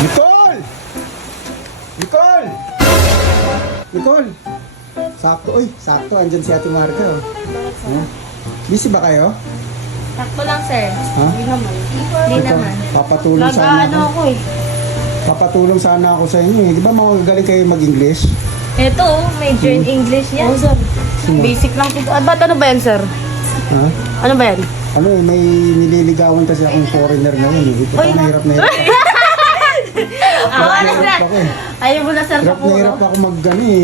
Nicole! Nicole! Nicole! Sakto, uy, sakto. Andyan si Ate Marga. Oh. Busy ba kayo? Sakto lang, sir. Ha? Hindi naman. Hindi Ito, naman. papatulong sana Nag-ano ako. ako eh. Papatulong sana ako sa inyo eh. Di ba magagaling kayo mag-English? Ito, major in English yan. Oo, sir. Basic lang po. Ba't ano ba yan, sir? Ha? Ano ba yan? Ano eh, may nililigawan kasi akong foreigner ngayon eh. Ito mahirap na hirap. Ano, sir? Hirap ako eh. Ayaw mo na, sir, sa Hirap na puro. hirap ako mag-ano eh.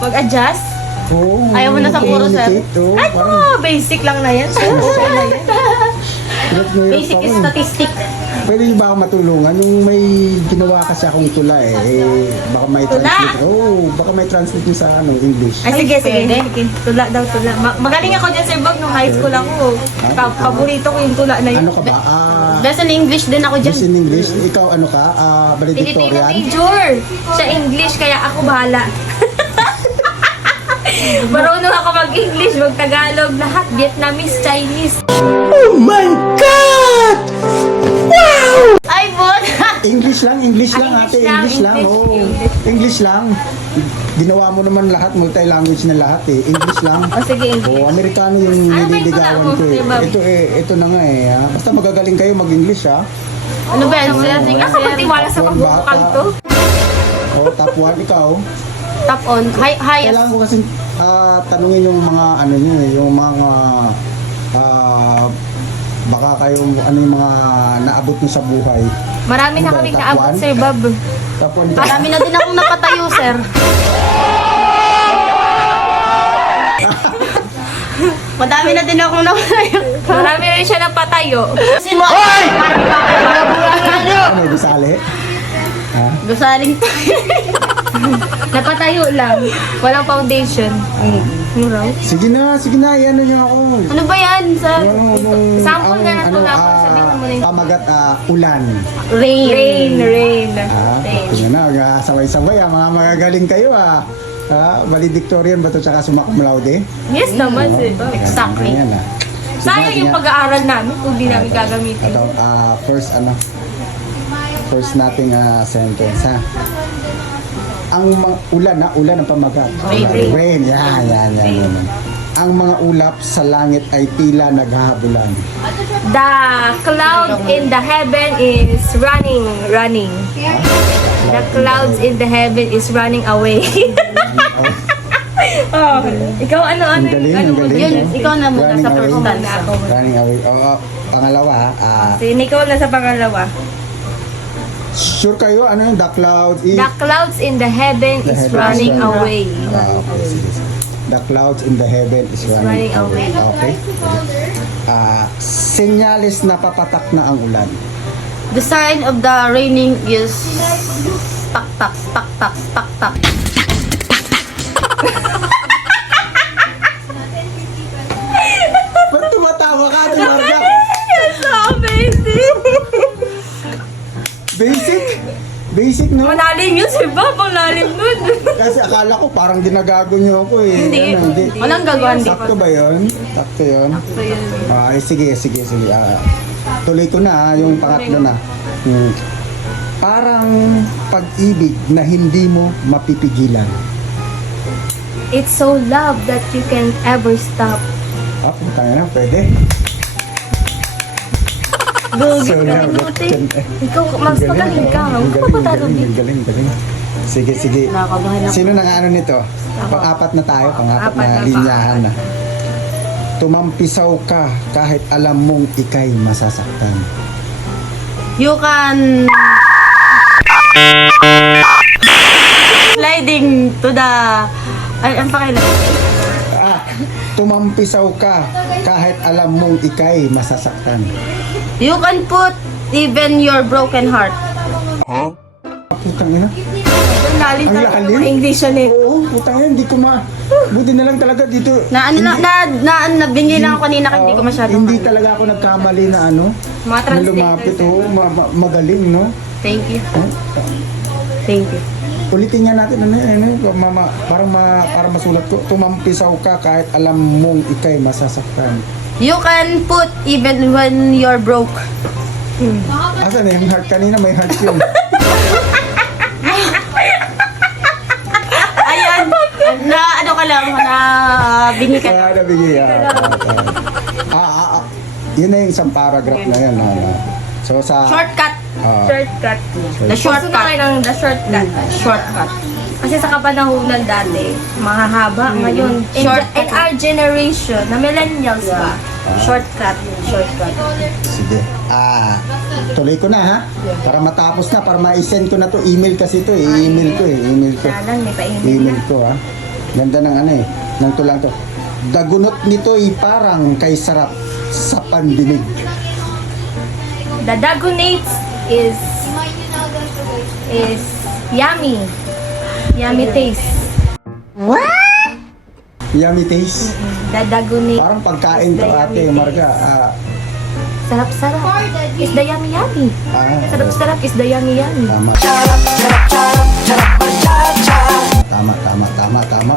Mag-adjust? Oo. Ayaw mo na sa puro, sir? communicate, oo, Ay, parang basic lang na yan. hirap na hirap Basic ako is eh. statistic. Pwede niyo ba ako matulungan? Nung may ginawa kasi akong tula baka may Tula? translate. Baka may translate niyo sa English. Ay, sige, sige. pwede. Sige. Tula daw, tula. Magaling ako dyan, sir Bob, nung high school ako. Paborito ko yung tula na yun. Ano ka ba? Best in English din ako dyan. Just in English? Ikaw ano ka? Filipino Valedictorian? major. Sa English, kaya ako bahala. Marunong ako mag-English, mag-Tagalog, lahat. Vietnamese, Chinese. Oh my God! Ay, bot! English lang ate. English lang. Oo. English lang. Ginawa mo naman lahat, multi-language na lahat eh. English lang. O, sige, English. Amerikano yung Ano ba yung nililigawan tula mo, ko eh. Sir Bob? Ito na nga eh. Basta magagaling kayo mag-English ha. Ano ba yan, sir? Sige, nakapagtiwala sa pagbubukal to. Top 1 ikaw. Top on. Highest. Kailangan ko kasi tanungin yung mga ano nyo eh, yung mga baka kayong ano yung mga naabot nyo sa buhay. Marami na Ano ba, kaming top naabot, one? Sir Bob. Top 1 ka. Marami na din akong napatayo, sir. Madami na din akong napatayo. Marami rin siya napatayo. Sino? Ano, disali? Ha? Gusaling tayo. Napatayo lang. Walang foundation. Muraw. Sige na, ano nyo ako. Ano ba yan, sir? Sample na lang tula mo, sabihin mo muna yung- Pamagat, ulan. Rain. Rain. Tingnan na, sabay-sabay mga magagaling kayo valedictorian ba ito tsaka summa cum laude? Yes naman, Sir Bob. Exactly. Ganyan, Sayang yung pag-aaral namin kung di namin gagamitin. Ito, first nating sentence ha. Ang mga ulan ang pamagat. Rain. Yan. Ang mga ulap sa langit ay tila naghahabulan. The cloud in the heaven is running. The clouds in the heaven is running away. Oh, ikaw ano? Ang galing. Yun, ikaw na muna Running sa first away. stanza. Running away. Pangalawa Si Nicole na sa pangalawa. sure kayo ano yung the clouds is The clouds in the heaven The is heaven running is away. Okay, sige. The clouds in the heaven is running running away. away. Okay. Senyales na papatak na ang ulan. The sign of the raining is tak. Ba't tumatawa ka, Ate Marga? So amazing! Basic, no? Malalim yun, Sir Bob. Ang lalim nun. Kasi akala ko parang ginagago niyo ako eh. Hindi. Walang gagawin. Sakto ba yun? Sakto yun? So yun. Sige. Tuloy ko na, yung pangatlo na. Parang pag-ibig na hindi mo mapipigilan. It's so love that you can ever stop. Tanga na, pwede. Lugi So, ka now, rin, Mote. that- Ikaw, mas magaling ka. Huwag ka patalo din. Galing. Sige. Nakakabahan ako. Sino nang ano nito? Pang-apat na tayo, pang-apat Apat na na. linyahan na. Tumampisaw ka kahit alam mong ikay masasaktan. You can sliding to the ang pakailan. Tumampisaw ka kahit alam mong ikay masasaktan. You can put even your broken heart. Putang ina. Ang lalim Ang talaga lalim? ng English yan eh. Oo, putang ina, hindi ko buti na lang talaga dito. Nabingi lang ako kanina kasi hindi ko masyadong Hindi talaga ako nagkamali na Mga na translators. lumapit. Oo, magaling, no? Thank you. Thank you. Ulitin nga natin, para masulat ko. Tumampisaw ka kahit alam mong ikay masasaktan. You can put even when you're broke. Asan na yung heart? Kanina may heart yun. Ayan. Na ano ka lang, na bingi ka lang. Nabigay. Yun na yung isang paragraph na yan. So sa... Shortcut. Shortcut. The Gusto na shortcut. kayo ng the shortcut. Shortcut. Kasi sa kapanahunan dati, mahahaba. Ngayon, in our generation, na millennials ba, shortcut. Sige. Tuloy ko na ha. Para matapos na, para ma-send ko na to. Email kasi to eh. Email ko. Dalan, may pa-email Email na. ko ha. Ganda ng ano eh. Ng tulang to. Dagunot nito ay parang kay sarap sa pandinig. The dagonates is yummy. Yummy taste. Yummy taste. The dagonates. Parang pagkain to is the ate yummy Marga. taste. Sarap-sarap. Is the yummy. Sarap-sarap is the yummy. Tama. Tama.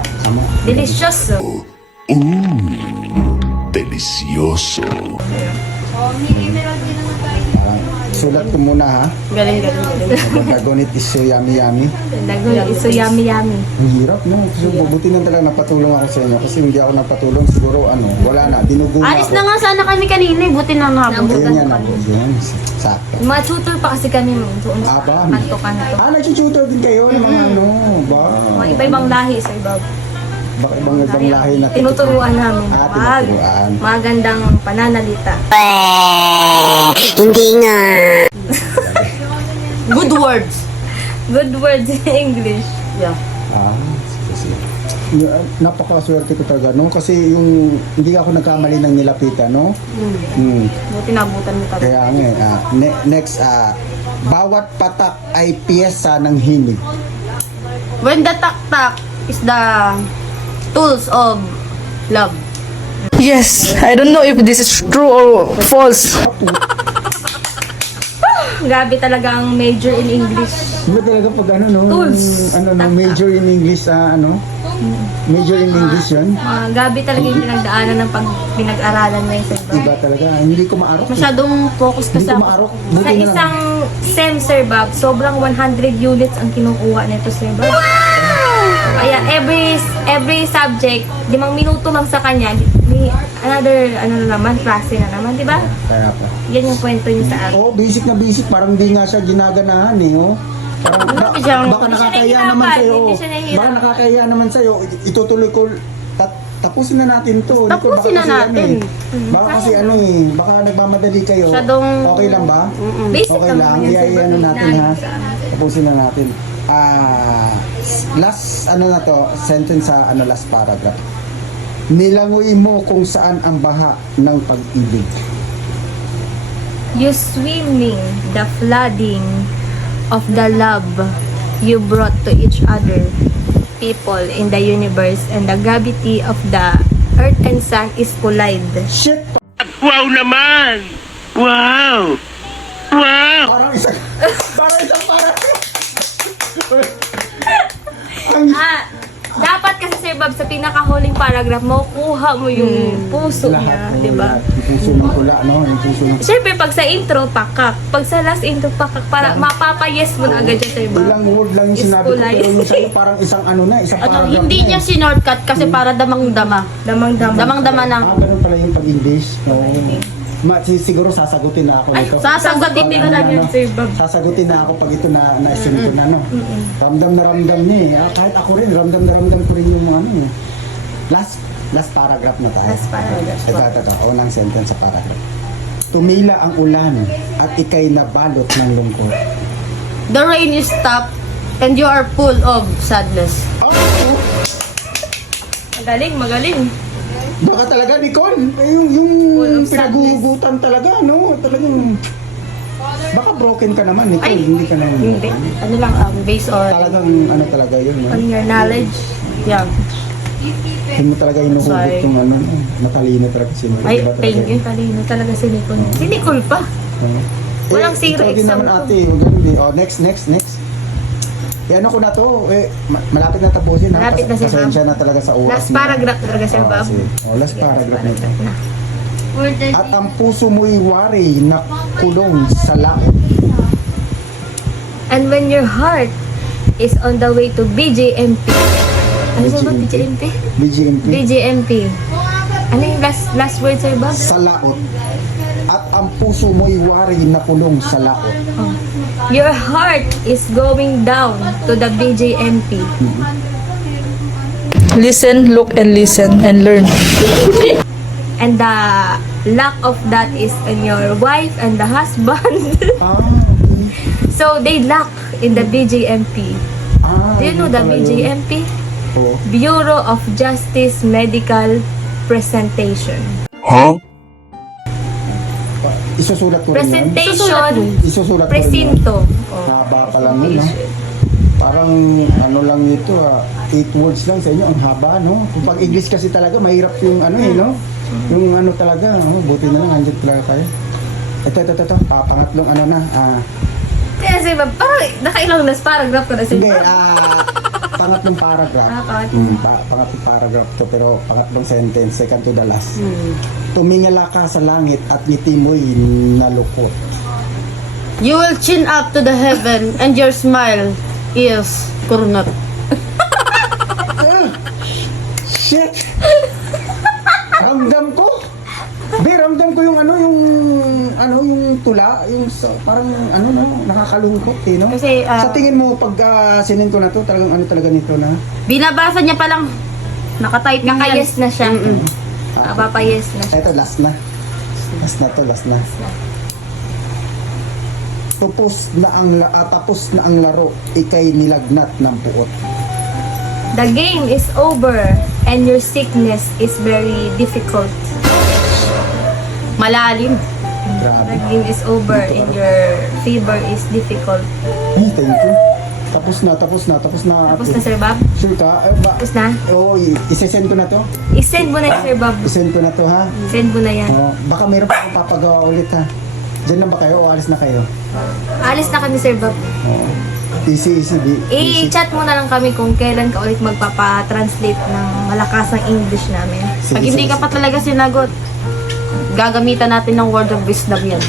Delicioso. Delicioso. Parang, sulat ko muna ha. Galing. Dagunit is so yummy. Dagonates is so yummy. Ang hirap no. So, buti na talaga napatulong ako sa inyo. Kasi hindi ako napatulong siguro wala na. Dinugo na Alis ako. na nga sana kami kanina eh. Buti na nabot. Ayan yan. Yan. Sakto. Mga tutor pa kasi kami doon sa Aba. kanto-kanto. Nag-tutor din kayo ng mga ano. Ba? Mga iba-ibang lahi, Sir Bob. Baka ibang lahi na Tinuturuan namin. tinuturuan. Magandang pananalita. Good words. Good words in English. Yeah. Sige. Napakaswerte ko talaga, no? Kasi yung hindi ako nagkamali ng nilapitan, no? Buti nabutan mo talaga. Kaya next, bawat patak ay piyesa ng himig. When the tak-tak is the tools of love. Yes, I don't know if this is true or false. Grabe talaga ang major in English. Hindi talaga pag ano, no? Tools. Major in English, Major in English yun. Grabe talaga yung pinagdaanan ng pinag-aralan mo yun, Sir Bob. Iba talaga. Hindi ko maarok. Masyadong focus ka Hindi sa... ko maarok. Sa Buti na lang. isang SEM, Sir Bob, sobrang 100 units ang kinukuha nito, Sir Bob. Kaya every subject, 5 minuto lang sa kanya, may another, klase na naman, di ba? Kaya pa. Yan yung kwento niya sa akin. Oh, basic na basic. Parang hindi nga siya ginaganahan eh, oh. Parang, baka Hindi siya nakakaya nahihirapan, naman sa'yo. hindi siya nahihirapan. Baka nakakaya naman sa'yo. Itutuloy ko. Tapusin na natin to. Nicole. Tapusin Baka na kasi natin. Baka kasi baka nagmamadali kayo. Masyadong- Okay lang ba? Basic Okay lang lang. naman yan, Sir Ano Bob. natin ha. Tapusin na natin. Last sentence sa last paragraph. Nilangoy mo kung saan ang baha ng pag-ibig. You swimming, the flooding of the love you brought to each other, people in the universe, and the gravity of the earth and sun is collide. Shit! Wow naman! Wow! Wow! Parang isang Dapat kasi, Sir Bob, sa pinakahuling paragraph mo, kuha mo yung puso niya, di ba? Yung puso ng pula, no? Yung puso ng... Siyempre, pag sa intro, pakak. Pag sa last intro, pakak. Para mapapayes mo na agad yan, Sir Bob. Ilang word lang yung Is sinabi ko, kulay. pero yung sa'yo parang isang isang paragraph Hindi na niya eh. sinortcut kasi para damang-dama. Damang-damang. Damang-dama ng... Ganun pala yung pag-English. Siguro sasagutin na ako nito. Sasagutin din lang yun, Sir Bob. Sasagutin na ako pag ito na-assume ko na, no? Ramdam na ramdam niya eh. Kahit ako rin, ramdam na ramdam ko rin yung last paragraph na tayo. Last paragraph. Ito. Unang sentence sa paragraph. Tumila ang ulan at ikay nabalot ng lungkot. The rain is stopped and you are full of sadness. Magaling. Baka talaga, Nicole, yung Full of pinaguhugutan talaga, no? Talagang, baka broken ka naman, Nicole, Ay, hindi ka naman. Hindi. Ano lang, based on... Talagang, talaga yun, no? On your knowledge. Yeah. Hindi mo talaga inuhugot Sorry. yung matalino talaga si Nicole. Ay, Diba talaga thank you. Talino talaga si Nicole. Si Nicole pa. Walang zero ikaw din exam naman to. ate, huwag ganun eh. Next. Ano ko na to, malapit na tapusin. Malapit na siya, Pasensya na talaga sa oras. Last mo. paragraph talaga, Sir Bob. Last paragraph na ito. At ang puso mo'y wari na nakulong sa laot. And when your heart is on the way to BJMP. Ano sir Bob? BJMP? BGMP. BJMP. Ano yung last word sir Bob? Sa laot. At ang puso mo'y wari nakulong sa laot. Oh. Your heart is going down to the BJMP. Listen, look, and listen, and learn. And the lack of that is in your wife and the husband. Ah, okay. So they lack in the BJMP. Ah, Do you know yun the pala yun. BJMP? Oo. Bureau of Justice Medical Presentation. Huh? Isusulat ko rin yan. Presentation, Isusulat ko rin yan. presinto. Oh. Haba pa lang yun, no? Parang ano lang ito, 8 words lang sa inyo. Ang haba, no? Kung pag English kasi talaga, mahirap yung ano eh, no? Yung ano talaga, buti na lang, andyan talaga kayo. Ito. Pangatlong ano na, Kaya sir Bob, parang nakailang nas paragraph ko na sir hindi, Bob. pangatlong paragraph. Pangatlong. Pangatlong paragraph to, pero pangatlong sentence, second to the last. Tumingala ka sa langit at ngiti mo'y nalukot. You will chin up to the heaven and your smile is kurunot. Shit! Ramdam ko! Ramdam ko yung yung tula, yung parang nakakalungkot eh, no? Kasi, sa tingin mo, pag sinin ko na to, talagang ano talaga nito na? Binabasa niya pa lang. Nakatype na yan. Nakayes na siya. Papayes na siya. Ito, last na. Last na. Tapos na ang laro, ikay nilagnat ng puot. The game is over and your sickness is very difficult. Malalim. The Grabe. game is over and your fever is difficult. Ay, thank you. Tapos na. Tapos na sir Bob? Sure ka? Tapos na? Oo, isesend ko na to. I-send mo na sir Bob. Isend ko na to, ha? Send mo na yan. Oo, baka meron pa akong papagawa ulit, ha? Diyan lang ba kayo o alis na kayo? Alis na kami sir Bob. Oo. Easy. I-chat mo na lang kami kung kailan ka ulit magpapa-translate ng malakasang English namin. Sige, Pag hindi sige, ka pa talaga sinagot, gagamitan natin ng word of wisdom yan.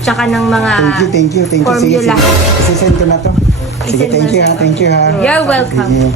Tsaka ng mga Thank you. Sige, formula. isesend ko na to. Sige, I-send mo thank you, na. ha? Thank you, ha? You're welcome. Sige.